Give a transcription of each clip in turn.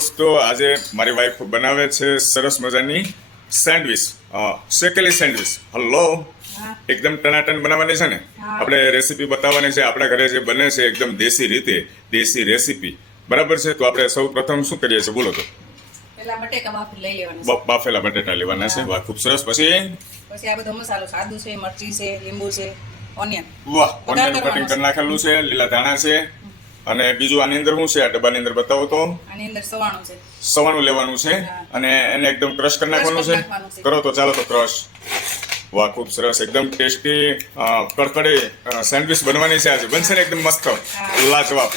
દોસ્તો આજે મારી વાઈફ બનાવે છે સરસ મજાની સેન્ડવિચ. શેકેલી સેન્ડવિચ. હલો એકદમ ટનાટન બનાવવાની છે ને? આપણે રેસીપી બતાવવાની છે. આપણા ઘરે જે બને છે એકદમ દેશી રીતે દેશી રેસીપી બરાબર છે? તો આપણે સૌ પ્રથમ શું કરીએ છીએ? બોલો તો. બાફેલા બટેટા લેવાના છે. વાહ ખૂબ સરસ. પછી? પછી આ બધો મસાલો સાદું છે મરચી છે લીંબુ છે ઓનિયન વાહ ઓનિયન કટિંગ કરી નાખેલું છે લીલા ધાણા છે. અને બીજું આની અંદર શું છે? આ ડબ્બાની અંદર બતાવો તો. આની અંદર સવાણું છે. સવાણું લેવાનું છે અને એને એકદમ ક્રશ કરી નાખવાનું છે. કરો તો ચાલો તો ક્રશ વાહ ખૂબ સરસ. એકદમ ટેસ્ટી કડકડે સેન્ડવિચ બનવાની છે આજે. બનશે ને એકદમ મસ્ત. લાજવાબ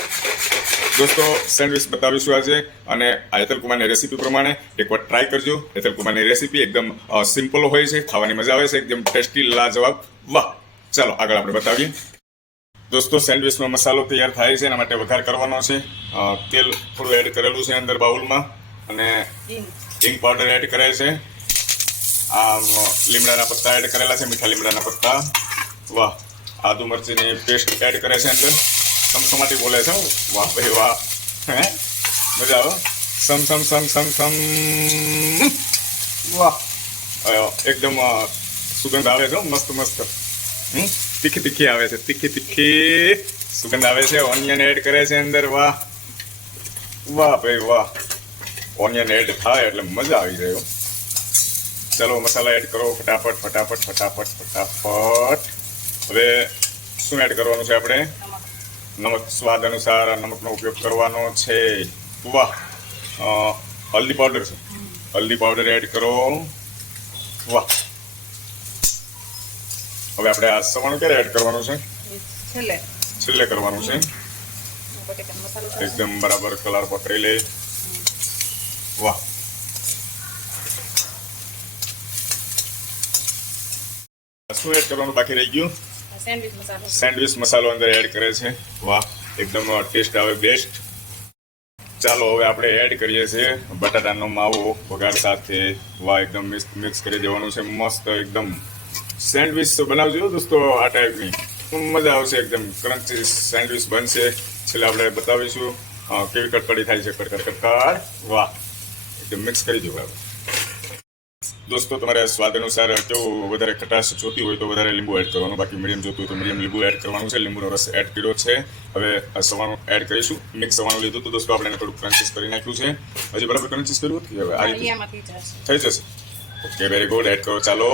દોસ્તો સેન્ડવિચ બતાવીશું આજે અને આ હેતલ કુમારની રેસીપી પ્રમાણે એકવાર ટ્રાય કરજો. હેતલ કુમારની રેસીપી એકદમ સિમ્પલ હોય છે ખાવાની મજા આવે છે એકદમ ટેસ્ટી લાજવાબ વાહ. ચાલો આગળ આપણે બતાવીએ. દોસ્તો સેન્ડવિચનો મસાલો તૈયાર થાય છે એના માટે વઘાર કરવાનો છે. તેલ થોડું એડ કરેલું છે અંદર બાઉલમાં અને હિંગ પાવડર એડ કરે છે. આ લીમડાના પત્તા એડ કરેલા છે મીઠા લીમડાના પત્તા. વાહ આદુ મરચીની પેસ્ટ એડ કરે છે અંદર. સમસમાટી બોલે છે વાહ ભાઈ વાહ. હે? મજા આવે સમ સમ સમ સમ સમ. વાહ. એકદમ સુગંધ આવે છે મસ્ત મસ્ત? તીખી તીખી આવે છે તીખી તીખી. સુગંધ આવે છે ઓનિયન એડ કરે છે અંદર વાહ. વાહ ભાઈ વાહ. ઓનિયન એડ થાય એટલે મજા આવી હો. ચલો મસાલા એડ કરો ફટાફટ ફટાફટ ફટાફટ ફટાફટ. હવે શું એડ કરવાનું છે આપણે? નમક સ્વાદ અનુસાર નમકનો ઉપયોગ કરવાનો છે. વાહ. હલ્દી પાવડર છે. હલ્દી પાવડર એડ કરો. વાહ. હવે આપણે આ સવણ ક્યારે એડ કરવાનું છે? છેલ્લે. છેલ્લે કરવાનું છે. એકદમ બરાબર કલર પકડી લે. વાહ. શું એડ કરવાનું બાકી રહી ગયું? સેન્ડવિચ મસાલો. અંદર એડ કરે છે. વાહ એકદમ ટેસ્ટ આવે બેસ્ટ ચાલો હવે આપણે એડ કરીએ છીએ. બટાટાનો માવો વઘાર સાથે. વાહ એકદમ મિક્સ કરી દેવાનું છે. મસ્ત એકદમ. સેન્ડવિચ તો બનાવજો દોસ્તો આ ટાઈપની મજા આવશે એકદમ ક્રન્ચી સેન્ડવિચ બનશે. છેલ્લે આપણે બતાવીશું કેવી કડકડી થાય છે કડકડ કડકડ. વાહ. એકદમ મિક્સ કરી દો બરાબર. દોસ્તો તમારે સ્વાદ અનુસાર કેવું વધારે ખટાશ જોતી હોય તો વધારે લીંબુ એડ કરવાનું બાકી મીડિયમ જોતું હોય તો મીડિયમ લીંબુ એડ કરવાનું છે. લીંબુનો રસ એડ કર્યો છે. હવે આ સવાણું એડ કરીશું. મિક્સ સવાનું લીધું તો દોસ્તો આપણે થોડું ક્રન્ચીસ કરી નાખ્યું છે. હજી બરાબર ક્રન્ચીસ કર્યું? હવે આ રીતે? થઈ જશે. ઓકે વેરી ગુડ એડ કરો ચાલો.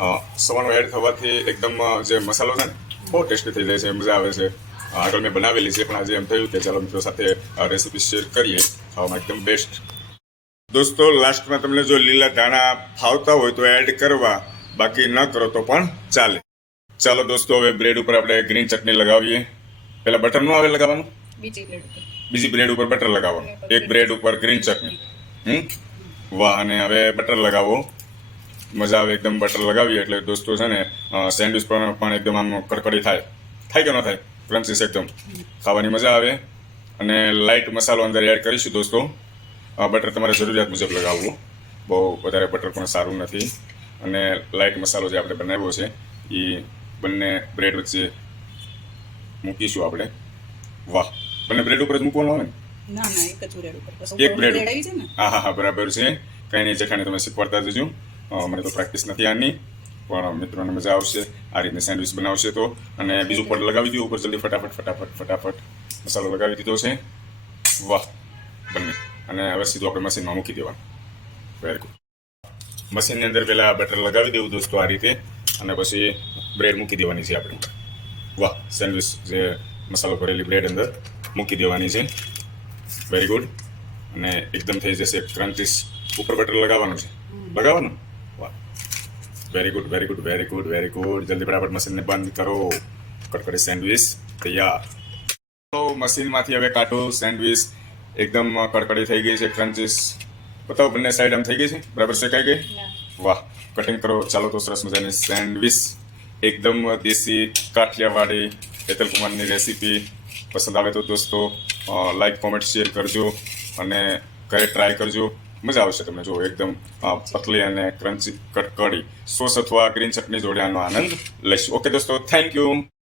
અ, સવાણું એડ થવાથી એકદમ જે મસાલો છે ને બહુ ટેસ્ટી થઈ જાય છે મજા આવે છે. આગળ મેં બનાવેલી છે પણ આજે એમ થયું કે ચાલો મિત્રો સાથે રેસીપી શેર કરીએ ખાવામાં એકદમ બેસ્ટ દોસ્તો લાસ્ટમાં તમને જો લીલા ધાણા ફાવતા હોય તો એડ કરવા બાકી ન કરો તો પણ ચાલે. ચાલો દોસ્તો હવે બ્રેડ ઉપર આપણે ગ્રીન ચટણી લગાવીએ. પેલા બટરનું આવે લગાવવાનું? બીજી પ્લેટ ઉપર. બીજી બ્રેડ ઉપર બટર લગાવવાનું. એક બ્રેડ ઉપર ગ્રીન ચટણી. હમ? વાહ અને હવે બટર લગાવો. મજા આવે એકદમ બટર લગાવીએ એટલે દોસ્તો છે ને સેન્ડવિચ પણ પણ એકદમ આમ કડકડી થાય. થાય કે ન થાય? ક્રન્ચીસ એકદમ. ખાવાની મજા આવે અને લાઇટ મસાલો અંદર એડ કરીશું દોસ્તો. બટર તમારે જરૂરિયાત મુજબ લગાવવું. બહુ વધારે બટર પણ સારું નથી. અને લાઇટ મસાલો જે આપણે બનાવ્યો છે એ બંને બ્રેડ વચ્ચે મૂકીશું આપણે. વાહ! બંને બ્રેડ ઉપર જ મૂકવાનું આવે ને? એક બ્રેડ હા હા હા બરાબર છે. કંઈ નહીં જખાને તમે શીખવાડતા જજો. મને તો પ્રેક્ટિસ નથી આની, પણ મિત્રોને મજા આવશે, આ રીતની સેન્ડવિચ બનાવશે તો. અને બીજું પણ લગાવી દીધું ઉપર જલ્દી ફટાફટ ફટાફટ ફટાફટ. મસાલો લગાવી દીધો છે. વાહ, બંને. અને હવે સીધું આપણે મશીનમાં મૂકી દેવાનું. વેરી ગુડ મશીનની અંદર પહેલાં બટર લગાવી દેવું દોસ્તો આ રીતે. અને પછી બ્રેડ મૂકી દેવાની છે આપણે વાહ સેન્ડવિચ જે મસાલો ભરેલી બ્રેડ અંદર મૂકી દેવાની છે. વેરી ગુડ અને એકદમ થઈ જશે ક્રાંતિસ ઉપર બટર લગાવવાનું છે. લગાવવાનું? Very good very good very good very good જલ્દી બરાબર મશીનને બંધ કરો. કટકડી સેન્ડવિચ તૈયાર. તો મશીનમાંથી હવે કાઢો સેન્ડવિચ એકદમ કડકડી થઈ ગઈ છે ક્રન્ચીસ બતાવો બંને સાઈડ આમ થઈ ગઈ છે? બરાબર શેકાઈ ગઈ વાહ કટિંગ કરો. ચાલો તો સરસ મજાની સેન્ડવિચ એકદમ દેશી કાઠિયાવાડી હેતલ કુમારની રેસીપી પસંદ આવે તો દોસ્તો લાઈક કોમેન્ટ શેર કરજો અને ઘરે ટ્રાય કરજો. મજા આવશે તમને જો એકદમ પતલી અને ક્રન્ચી કડકડી સોસ અથવા ગ્રીન ચટણી જોડે આનો આનંદ લઈશું. ઓકે દોસ્તો થેન્ક યુ